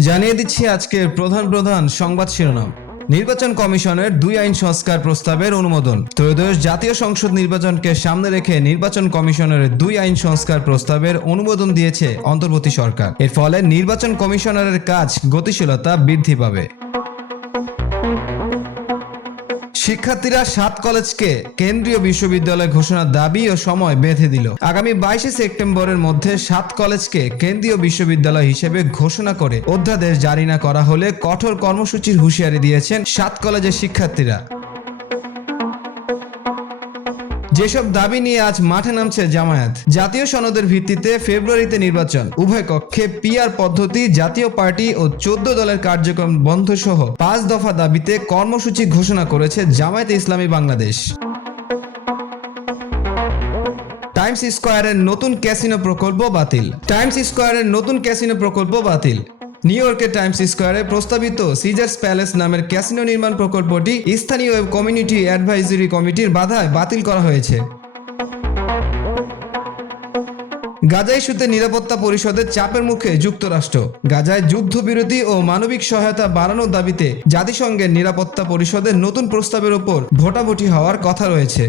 জানিয়ে দিচ্ছি আজকের প্রধান প্রধান সংবাদ শিরোনাম। নির্বাচন কমিশনের দুই আইন সংস্কার প্রস্তাবের অনুমোদন। ত্রয়োদশ জাতীয় সংসদ নির্বাচনকে সামনে রেখে নির্বাচন কমিশনের দুই আইন সংস্কার প্রস্তাবের অনুমোদন দিয়েছে অন্তর্বর্তী সরকার। এর ফলে নির্বাচন কমিশনারের কাজ গতিশীলতা বৃদ্ধি পাবে। শিক্ষার্থীরা সাত কলেজকে কেন্দ্রীয় বিশ্ববিদ্যালয় ঘোষণার দাবি ও সময় বেঁধে দিল। আগামী বাইশে সেপ্টেম্বরের মধ্যে সাত কলেজকে কেন্দ্রীয় বিশ্ববিদ্যালয় হিসেবে ঘোষণা করে অধ্যাদেশ জারি না করা হলে কঠোর কর্মসূচির হুঁশিয়ারি দিয়েছেন সাত কলেজের শিক্ষার্থীরা। যেসব দাবি নিয়ে আজ মাঠে নামছে জামায়াত, জাতীয় সনদের ভিত্তিতে ফেব্রুয়ারিতে নির্বাচন, উভয় কক্ষে পিআর পদ্ধতি, জাতীয় পার্টি ও চোদ্দ দলের কার্যক্রম বন্ধ সহ পাঁচ দফা দাবিতে কর্মসূচি ঘোষণা করেছে জামায়াতে ইসলামী বাংলাদেশ। টাইমস স্কোয়ারের নতুন ক্যাসিনো প্রকল্প বাতিল। টাইমস স্কোয়ারের নতুন ক্যাসিনো প্রকল্প বাতিল। নিউ ইয়র্কের টাইমস স্কোয়ারে প্রস্তাবিত সিজার্স প্যালেস নামের ক্যাসিনো নির্মাণ প্রকল্পটি স্থানীয় কমিউনিটি অ্যাডভাইজরি কমিটির বাধায় বাতিল করা হয়েছে। গাজা ইস্যুতে নিরাপত্তা পরিষদের চাপের মুখে যুক্তরাষ্ট্র। গাজায় যুদ্ধবিরতি ও মানবিক সহায়তা বাড়ানোর দাবিতে জাতিসংঘের নিরাপত্তা পরিষদের নতুন প্রস্তাবের ওপর ভোটাভুটি হওয়ার কথা রয়েছে।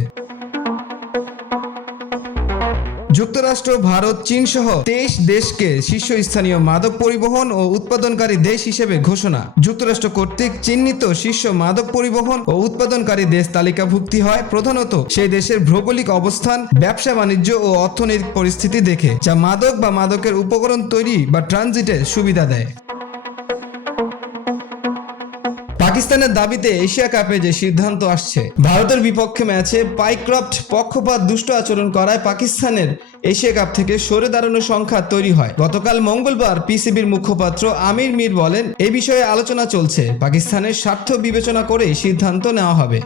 যুক্তরাষ্ট্র, ভারত, চীন সহ তেইশ দেশকে শীর্ষস্থানীয় মাদক পরিবহন ও উৎপাদনকারী দেশ হিসেবে ঘোষণা। যুক্তরাষ্ট্র কর্তৃক চিহ্নিত শীর্ষ মাদক পরিবহন ও উৎপাদনকারী দেশ তালিকাভুক্তি হয় প্রধানত সেই দেশের ভৌগোলিক অবস্থান, ব্যবসা বাণিজ্য ও অর্থনৈতিক পরিস্থিতি দেখে, যা মাদক বা মাদকের উপকরণ তৈরি বা ট্রানজিটে সুবিধা দেয়। পাকিস্তানের দাবিতে এশিয়া কাপে যে সিদ্ধান্ত আসছে, ভারতের বিপক্ষে ম্যাচে পাইক্রফট পক্ষপাত দুষ্ট আচরণ করায় পাকিস্তানের এশিয়া কাপ থেকে সরে দাঁড়ানোর সংখ্যা তৈরি হয়। গতকাল মঙ্গলবার পিসিবির মুখপাত্র আমির মির বলেন, এ বিষয়ে আলোচনা চলছে। পাকিস্তানের স্বার্থ বিবেচনা করে সিদ্ধান্ত নেওয়া হবে।